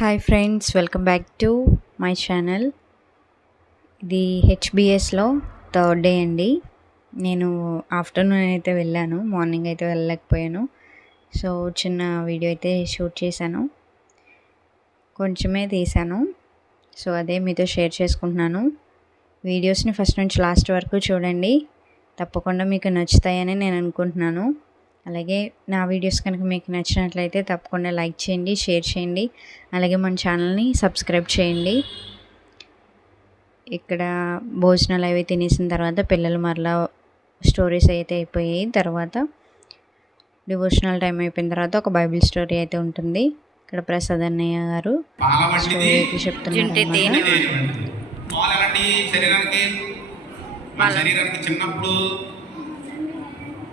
Hi friends, welcome back to my channel. ఇది హెచ్బిఎస్లో third day అండి. నేను ఆఫ్టర్నూన్ అయితే వెళ్ళాను, మార్నింగ్ అయితే వెళ్ళలేకపోయాను. సో చిన్న వీడియో అయితే షూట్ చేశాను, కొంచెమే తీశాను. సో అదే మీతో షేర్ చేసుకుంటున్నాను. వీడియోస్ని ఫస్ట్ నుంచి లాస్ట్ వరకు చూడండి, తప్పకుండా మీకు నచ్చుతాయని నేను అనుకుంటున్నాను. అలాగే నా వీడియోస్ కనుక మీకు నచ్చినట్లయితే తప్పకుండా లైక్ చేయండి, షేర్ చేయండి, అలాగే మన ఛానల్ని సబ్స్క్రైబ్ చేయండి. ఇక్కడ భోజనాలు అవి తినేసిన తర్వాత పిల్లలు మరలా స్టోరీస్ అయితే అయిపోయాయి. తర్వాత డివోషనల్ టైం అయిపోయిన తర్వాత ఒక బైబిల్ స్టోరీ అయితే ఉంటుంది. ఇక్కడ ప్రసాద్ అన్నయ్య గారు స్టోరీ అయితే చెప్తున్నారు. చిన్నప్పుడు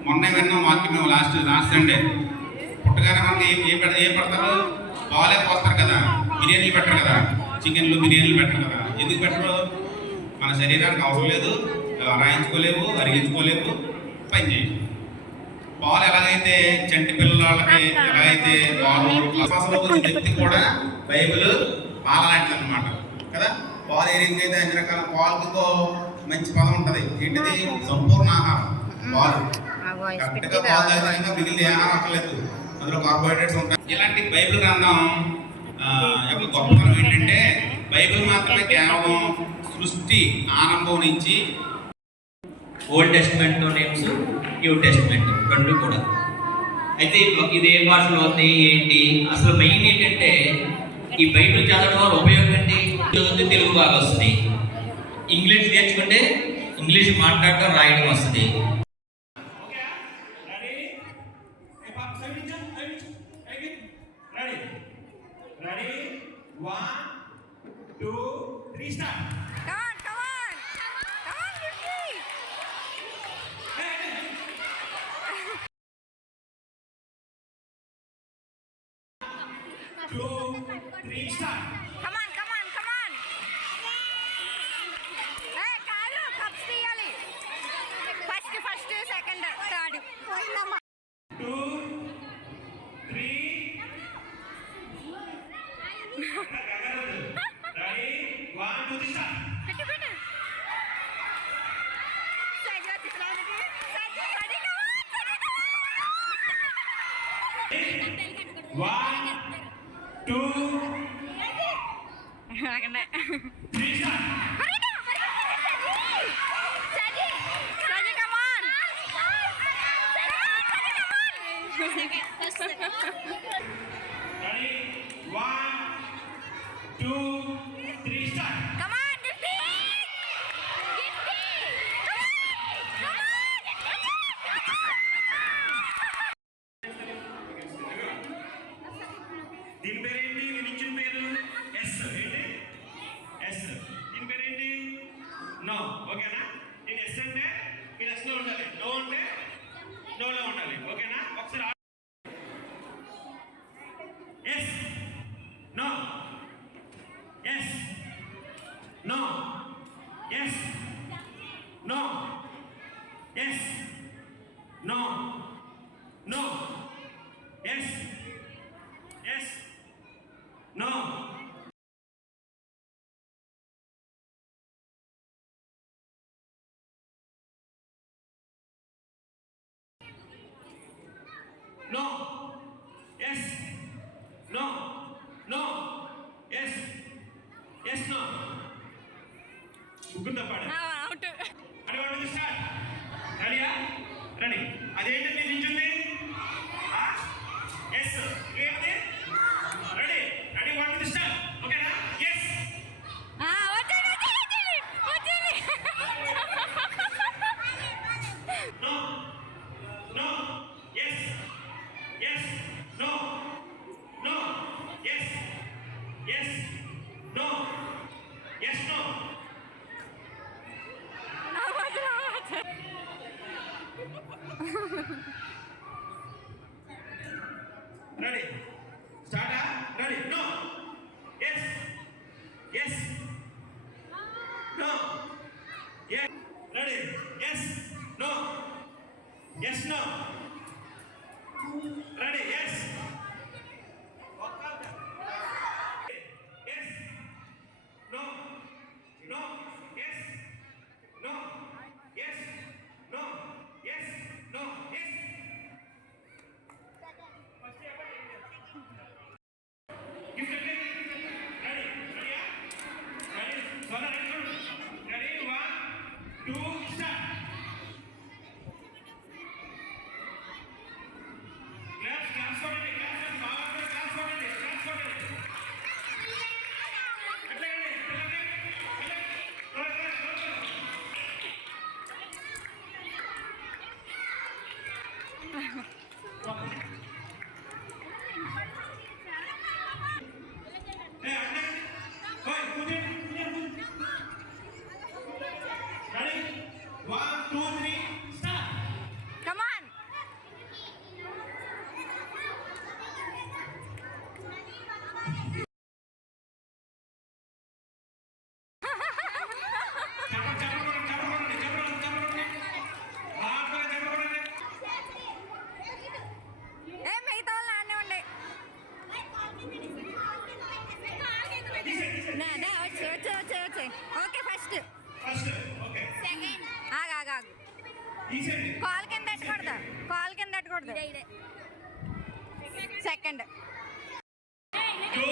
మొన్న విన్నాం వాక్యం లాస్ట్ సండే. పుట్టగానే మనకి ఏం పెడతారు? పాలే పోస్తారు కదా, బిర్యానీలు పెట్టరు కదా, చికెన్లు బిర్యానీలు పెట్టరు కదా. ఎందుకు పెట్టరు? మన శరీరానికి అవసరం లేదు, రాయించుకోలేవు, అరిగించుకోలేవు, పని చేయవు. పాలు ఎలాగైతే చంటి పిల్లలకి ఎలాగైతే పాలు విశ్వాసంలో వచ్చిన వ్యక్తి కూడా బైబిల్ పాల లాంటిది అనమాట కదా. పాలు ఏ రీతికి అయితే అన్ని రకాల పాలతో మంచి పదం ఉంటుంది. ఏంటిది? సంపూర్ణ ఆహారం పాలు. కరెక్ట్గా పాలు తాగితే మిగిలిన ఏ ఆహారం అక్కర్లేదు, అందులో కార్బోహైడ్రేట్స్ ఉంటాయి. ఇలాంటి బైబిల్ గ్రంథం యొక్క గొప్పతనం ఏంటంటే బైబిల్ మాత్రమే కేవలం సృష్టి ఆరంభం నుంచి old testament names, new testament రెండు కూడా. అయితే ఇది ఏ భాషలో ఉంది ఏంటి, అసలు మెయిన్ ఏంటంటే ఈ బైబిల్ చదవడం వల్ల ఉపయోగం ఏంటి? తెలుగు బాగా వస్తుంది, ఇంగ్లీష్ నేర్చుకుంటే ఇంగ్లీష్ మాట్లాడటం రాయడం వస్తుంది. ఫస్ట్ సెకండ్ థర్డ్ 2 3 రెడీ 1 2 start. One, two, three, start. Ready? 1, 2, 3, start. Come on, Gifty! Gifty! Come on! దీని పేరేంటి? నేను ఇచ్చిన పేరు ఎస్. ఏంటి? ఎస్. దీని పేరేంటి? నో. ఓకేనా? నేను ఎస్ అంటే మీరు ఎస్ లో ఉండాలి, నో అంటే నోలో ఉండాలి. ఓకేనా? ఒకసారి yes, no, yes, no, yes, no, yes, no, no, yes, yes, no. No. Yes. No. No. Yes. Yes. No. ముగ్గురు తప్పాడు. అవుట్. అది వాడు స్టార్ట్. రెడీయా? రెడీ. అదేంటి నిల్చుంది? ఎస్. ఏంటి? రెడీ. Ready 1 2 start. ఓకేనా? Yes. No. No. Yes. Yes, no, no, yes, yes, no, yes, no. Second. Two.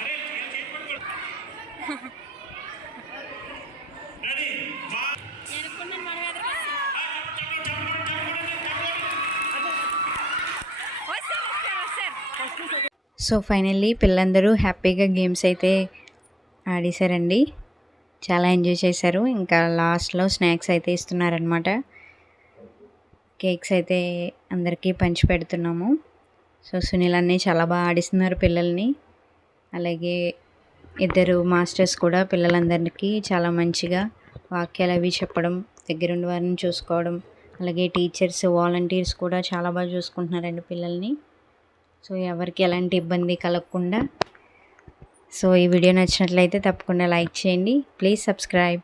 అరే ఇలా చేతి పట్టుకో. Ready one. సో ఫైనల్లీ పిల్లలందరూ హ్యాపీగా గేమ్స్ అయితే ఆడేశారండి. చాలా ఎంజాయ్ చేశారు. ఇంకా లాస్ట్లో స్నాక్స్ అయితే ఇస్తున్నారనమాట. కేక్స్ అయితే అందరికీ పంచి పెడుతున్నాము. సో సునీల్ అన్నయ్య చాలా బాగా ఆడిస్తున్నారు పిల్లల్ని. అలాగే ఇద్దరు మాస్టర్స్ కూడా పిల్లలందరికీ చాలా మంచిగా వాక్యాలు అవి చెప్పడం, దగ్గరుండి వారిని చూసుకోవడం, అలాగే టీచర్స్, వాలంటీర్స్ కూడా చాలా బాగా చూసుకుంటున్నారండి పిల్లల్ని. సో ఎవరికి ఎలాంటి ఇబ్బంది కలగకుండా. సో ఈ వీడియో నచ్చినట్లయితే తప్పకుండా లైక్ చేయండి. Please subscribe.